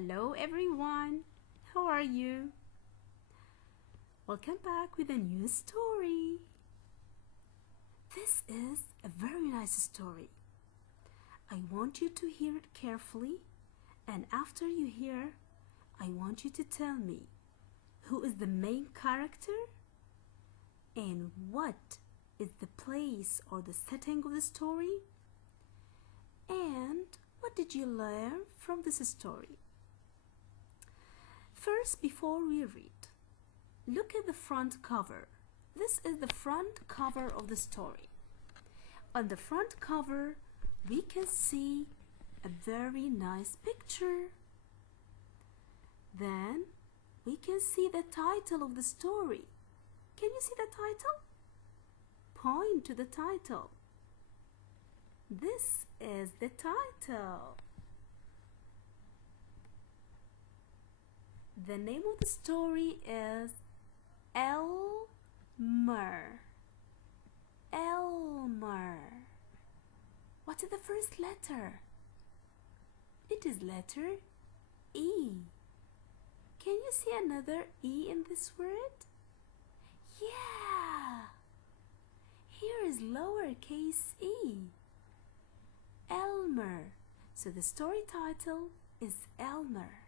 Hello everyone, how are you? Welcome back with a new story. This is a very nice story. I want you to hear it carefully, and after you hear, I want you to tell me who is the main character and what is the place or the setting of the story, and what did you learn from this story? First, before we read, look at the front cover. This is the front cover of the story. On the front cover, we can see a very nice picture. Then, we can see the title of the story. Can you see the title? Point to the title. This is the title. The name of the story is Elmer. Elmer. What is the first letter? It is letter E. Can you see another E in this word? Yeah. Here is lowercase e. Elmer. So the story title is Elmer.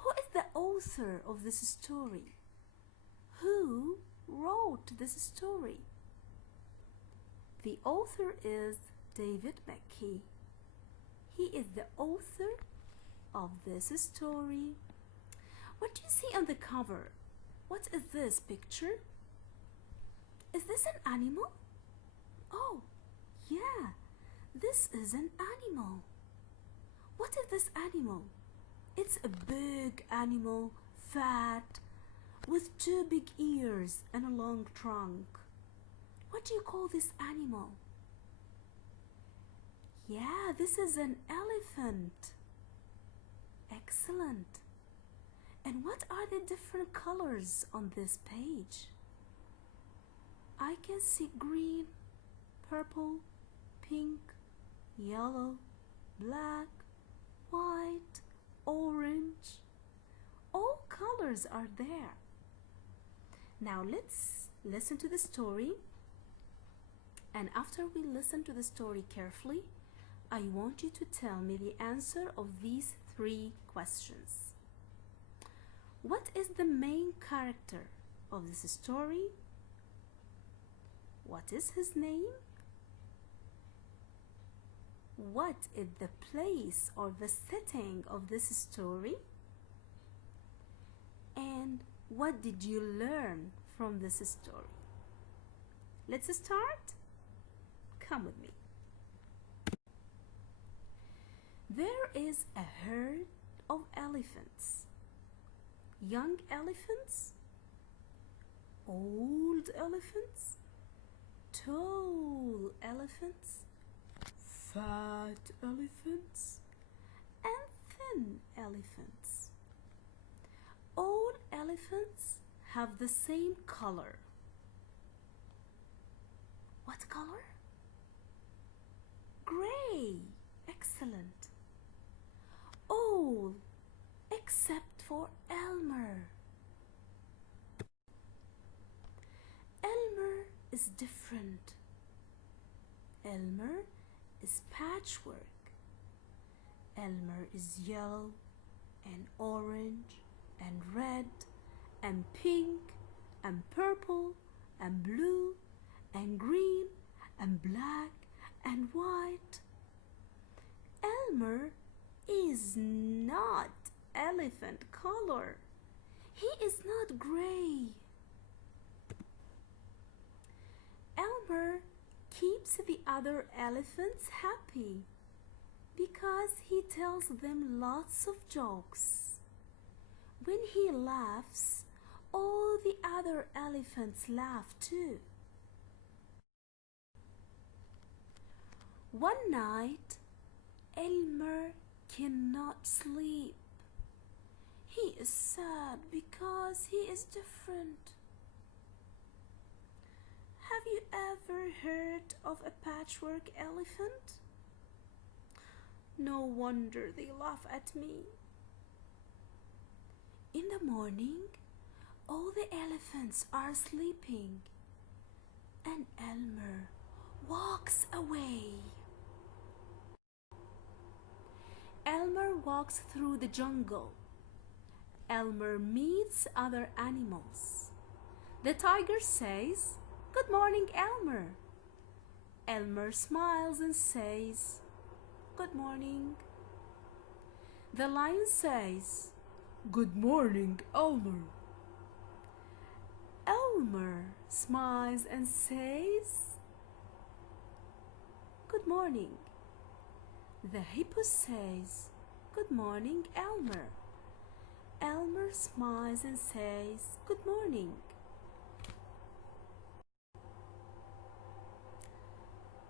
Who is the author of this story? Who wrote this story? The author is David McKee. He is the author of this story. What do you see on the cover? What is this picture? Is this an animal? Oh, yeah, this is an animal. What is this animal? It's a big animal, fat, with two big ears and a long trunk. What do you call this animal? Yeah, this is an elephant. Excellent. And what are the different colors on this page? I can see green, purple, pink, yellow, black, white, orange. All colors are there. Now let's listen to the story. And after we listen to the story carefully, I want you to tell me the answer of these three questions. What is the main character of this story? What is his name? What is the place or the setting of this story? And what did you learn from this story? Let's start. Come with me. There is a herd of elephants. Young elephants, old elephants, tall elephants, fat elephants, and thin elephants. All elephants have the same color. What color? Gray. Excellent. All except for Elmer. Elmer is different. Elmer is patchwork. Elmer is yellow and orange and red and pink and purple and blue and green and black and white. Elmer is not elephant color. He is not gray. Elmer keeps the other elephants happy because he tells them lots of jokes. When he laughs, all the other elephants laugh too. One night, Elmer cannot sleep. He is sad because he is different. Have you ever heard of a patchwork elephant? No wonder they laugh at me. In the morning, all the elephants are sleeping, and Elmer walks away. Elmer walks through the jungle. Elmer meets other animals. The tiger says, "Good morning, Elmer." Elmer smiles and says, "Good morning." The lion says, "Good morning, Elmer." Elmer smiles and says, "Good morning." The hippo says, "Good morning, Elmer." Elmer smiles and says, "Good morning."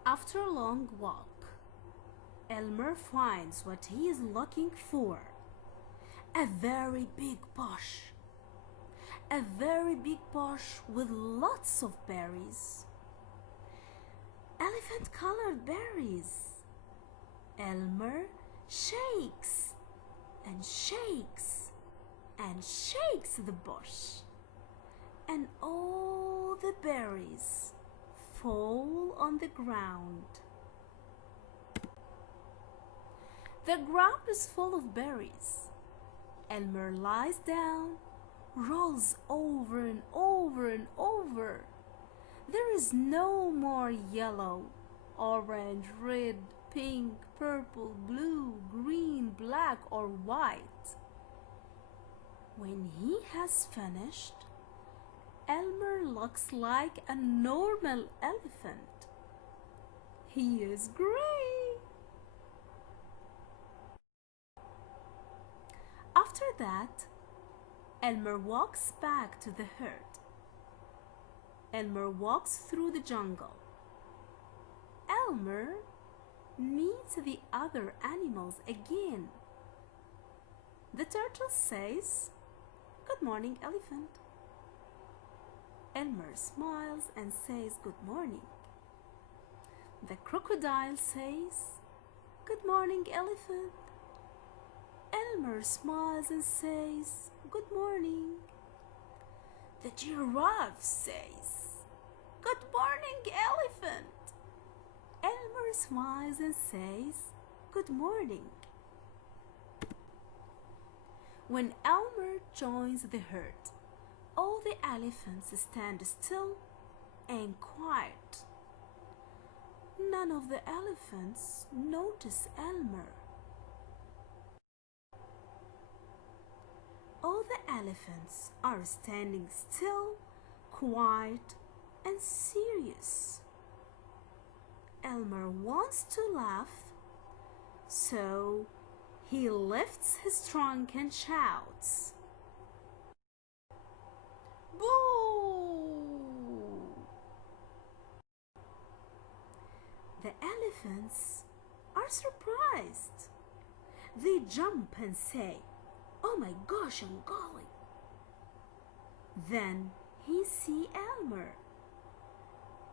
After a long walk, Elmer finds what he is looking for. A very big bush. A very big bush with lots of berries. Elephant-colored berries. Elmer shakes and shakes and shakes the bush, and all the berries fall on the ground. The ground is full of berries. Elmer lies down, rolls over and over and over. There is no more yellow, orange, red, pink, purple, blue, green, black, or white. When he has finished, Elmer looks like a normal elephant. He is gray. After that, Elmer walks back to the herd. Elmer walks through the jungle. Elmer meets the other animals again. The turtle says, "Good morning, elephant." Elmer smiles and says, "Good morning." The crocodile says, "Good morning, elephant." Elmer smiles and says, "Good morning." The giraffe says, "Good morning, elephant." Elmer smiles and says, "Good morning." When Elmer joins the herd, all the elephants stand still and quiet. None of the elephants notice Elmer. All the elephants are standing still, quiet, and serious. Elmer wants to laugh, so he lifts his trunk and shouts, "Boo!" The elephants are surprised. They jump and say, "Oh my gosh and golly." Then he sees Elmer.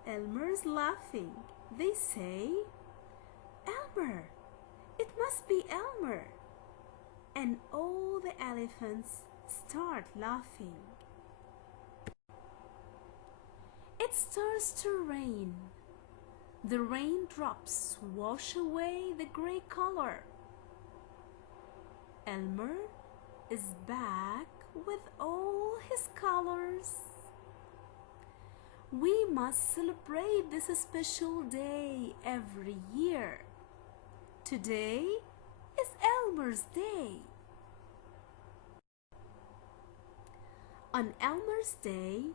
Elmer's laughing. They say, "Elmer, it must be Elmer." And all the elephants start laughing. It starts to rain. The raindrops wash away the gray color. Elmer is back with all his colors. We must celebrate this special day every year. Today is Elmer's Day. On Elmer's Day,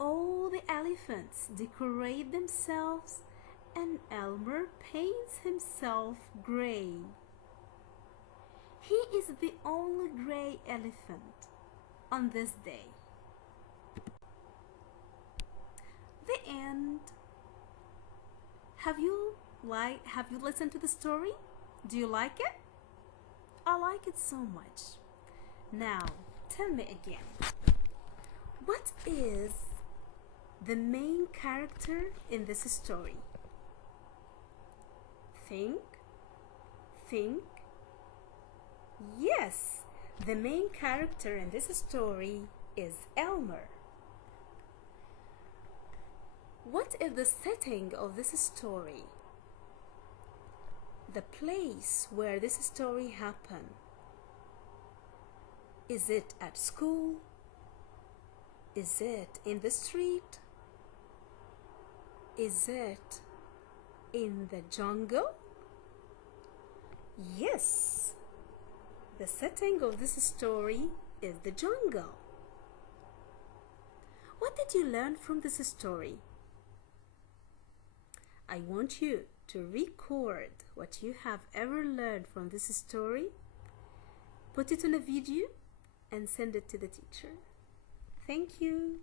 all the elephants decorate themselves and Elmer paints himself gray. He is the only gray elephant on this day. The end. Have you listened to the story? Do you like it? I like it so much. Now, tell me again. What is the main character in this story? Think. Yes, The main character in this story is Elmer. What is the setting of this story? The place where this story happened. Is it at school? Is it in the street? Is it in the jungle? Yes, the setting of this story is the jungle. What did you learn from this story? I want you to record what you have ever learned from this story, put it on a video, and send it to the teacher. Thank you.